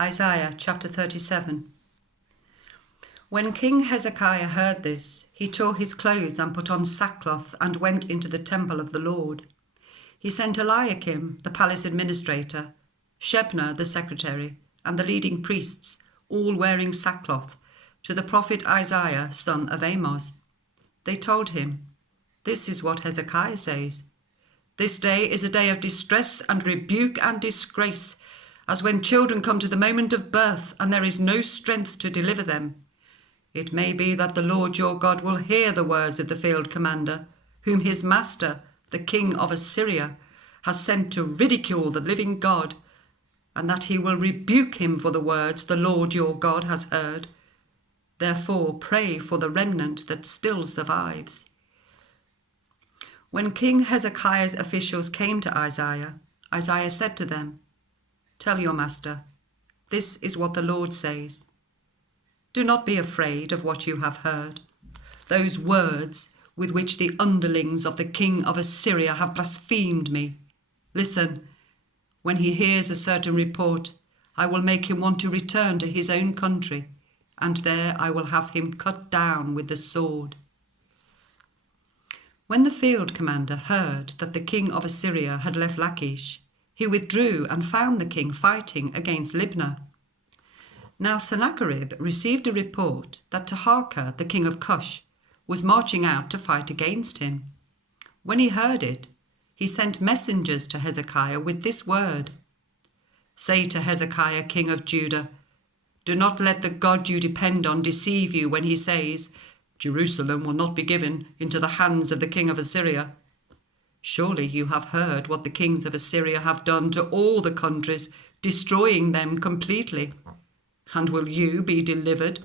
Isaiah chapter 37. When King Hezekiah heard this, he tore his clothes and put on sackcloth and went into the temple of the Lord. He sent Eliakim, the palace administrator, Shebna, the secretary, and the leading priests, all wearing sackcloth, to the prophet Isaiah, son of Amos. They told him, "This is what Hezekiah says. This day is a day of distress and rebuke and disgrace, as when children come to the moment of birth and there is no strength to deliver them. It may be that the Lord your God will hear the words of the field commander, whom his master, the king of Assyria, has sent to ridicule the living God, and that he will rebuke him for the words the Lord your God has heard. Therefore pray for the remnant that still survives." When King Hezekiah's officials came to Isaiah, Isaiah said to them, "Tell your master, this is what the Lord says. Do not be afraid of what you have heard, those words with which the underlings of the king of Assyria have blasphemed me. Listen, when he hears a certain report, I will make him want to return to his own country, and there I will have him cut down with the sword." When the field commander heard that the king of Assyria had left Lachish, he withdrew and found the king fighting against Libnah. Now Sennacherib received a report that Tirhakah, the king of Cush, was marching out to fight against him. When he heard it, he sent messengers to Hezekiah with this word: "Say to Hezekiah, king of Judah, do not let the God you depend on deceive you when he says, 'Jerusalem will not be given into the hands of the king of Assyria.' Surely you have heard what the kings of Assyria have done to all the countries, destroying them completely. And will you be delivered?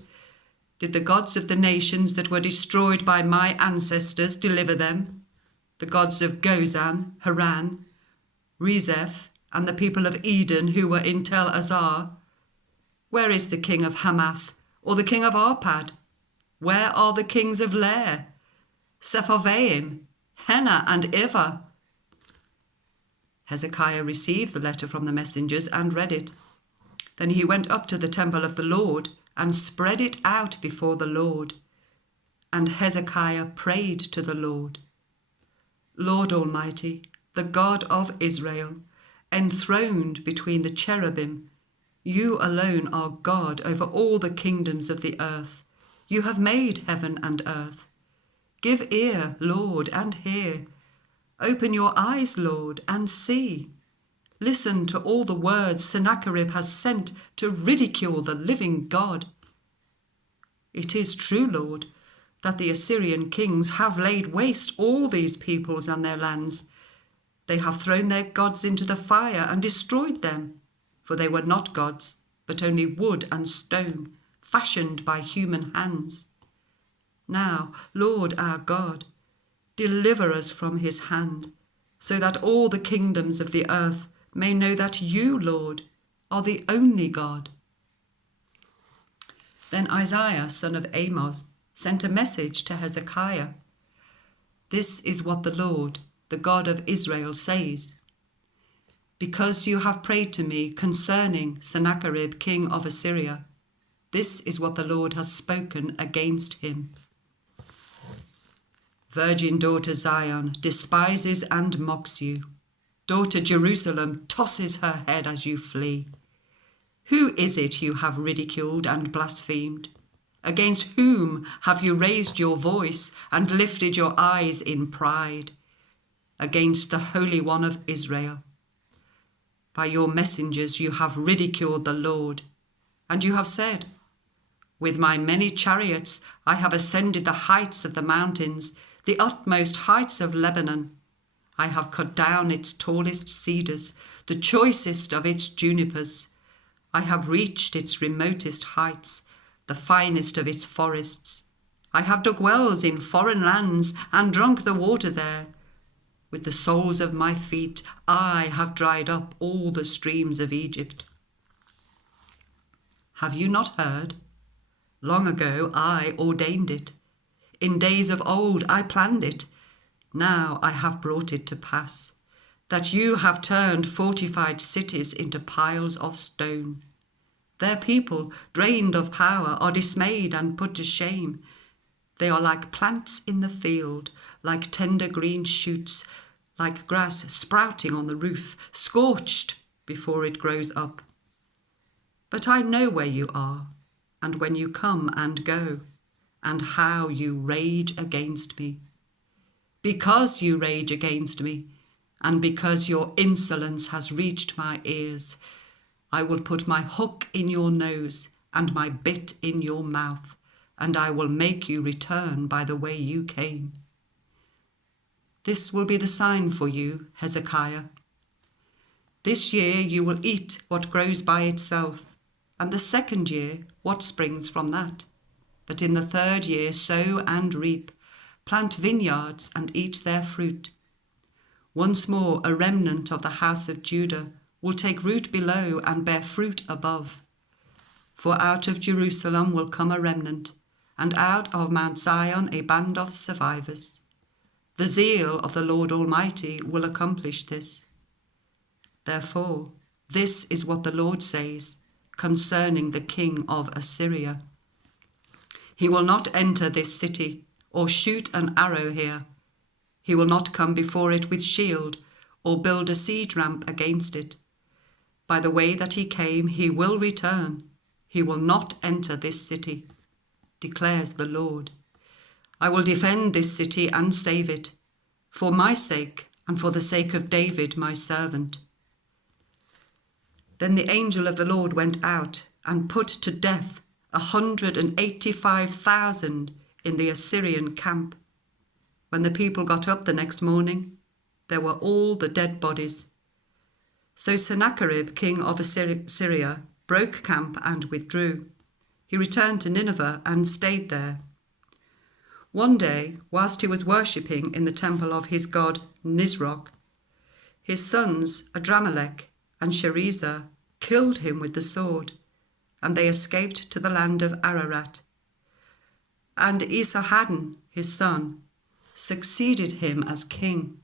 Did the gods of the nations that were destroyed by my ancestors deliver them? The gods of Gozan, Haran, Rezeph, and the people of Eden who were in Tel Azar? Where is the king of Hamath, or the king of Arpad? Where are the kings of Lair, Sepharvaim, Hena, and Ivah?" Hezekiah received the letter from the messengers and read it. Then he went up to the temple of the Lord and spread it out before the Lord. And Hezekiah prayed to the Lord, "Lord Almighty, the God of Israel, enthroned between the cherubim, you alone are God over all the kingdoms of the earth. You have made heaven and earth. Give ear, Lord, and hear. Open your eyes, Lord, and see. Listen to all the words Sennacherib has sent to ridicule the living God. It is true, Lord, that the Assyrian kings have laid waste all these peoples and their lands. They have thrown their gods into the fire and destroyed them, for they were not gods, but only wood and stone, fashioned by human hands. Now, Lord our God, deliver us from his hand, so that all the kingdoms of the earth may know that you, Lord, are the only God." Then Isaiah, son of Amos, sent a message to Hezekiah. "This is what the Lord, the God of Israel, says. Because you have prayed to me concerning Sennacherib, king of Assyria, this is what the Lord has spoken against him. Virgin daughter Zion despises and mocks you. Daughter Jerusalem tosses her head as you flee. Who is it you have ridiculed and blasphemed? Against whom have you raised your voice and lifted your eyes in pride? Against the Holy One of Israel. By your messengers you have ridiculed the Lord, and you have said, 'With my many chariots I have ascended the heights of the mountains, the utmost heights of Lebanon. I have cut down its tallest cedars, the choicest of its junipers. I have reached its remotest heights, the finest of its forests. I have dug wells in foreign lands and drunk the water there. With the soles of my feet I have dried up all the streams of Egypt.' Have you not heard? Long ago I ordained it. In days of old I planned it. Now I have brought it to pass, that you have turned fortified cities into piles of stone. Their people, drained of power, are dismayed and put to shame. They are like plants in the field, like tender green shoots, like grass sprouting on the roof, scorched before it grows up. But I know where you are, and when you come and go, and how you rage against me. Because you rage against me, and because your insolence has reached my ears, I will put my hook in your nose and my bit in your mouth, and I will make you return by the way you came. This will be the sign for you, Hezekiah. This year you will eat what grows by itself, and the second year what springs from that. But in the third year sow and reap, plant vineyards and eat their fruit. Once more a remnant of the house of Judah will take root below and bear fruit above. For out of Jerusalem will come a remnant, and out of Mount Zion a band of survivors. The zeal of the Lord Almighty will accomplish this. Therefore, this is what the Lord says concerning the king of Assyria. He will not enter this city or shoot an arrow here. He will not come before it with shield or build a siege ramp against it. By the way that he came, he will return. He will not enter this city, declares the Lord. I will defend this city and save it, for my sake and for the sake of David my servant. Then the angel of the Lord went out and put to death 185,000 in the Assyrian camp. When the people got up the next morning, there were all the dead bodies. So Sennacherib, king of Assyria, broke camp and withdrew. He returned to Nineveh and stayed there. One day, whilst he was worshipping in the temple of his god Nisroch, his sons Adramelech and Sharezer killed him with the sword, and they escaped to the land of Ararat. And Esarhaddon, his son, succeeded him as king.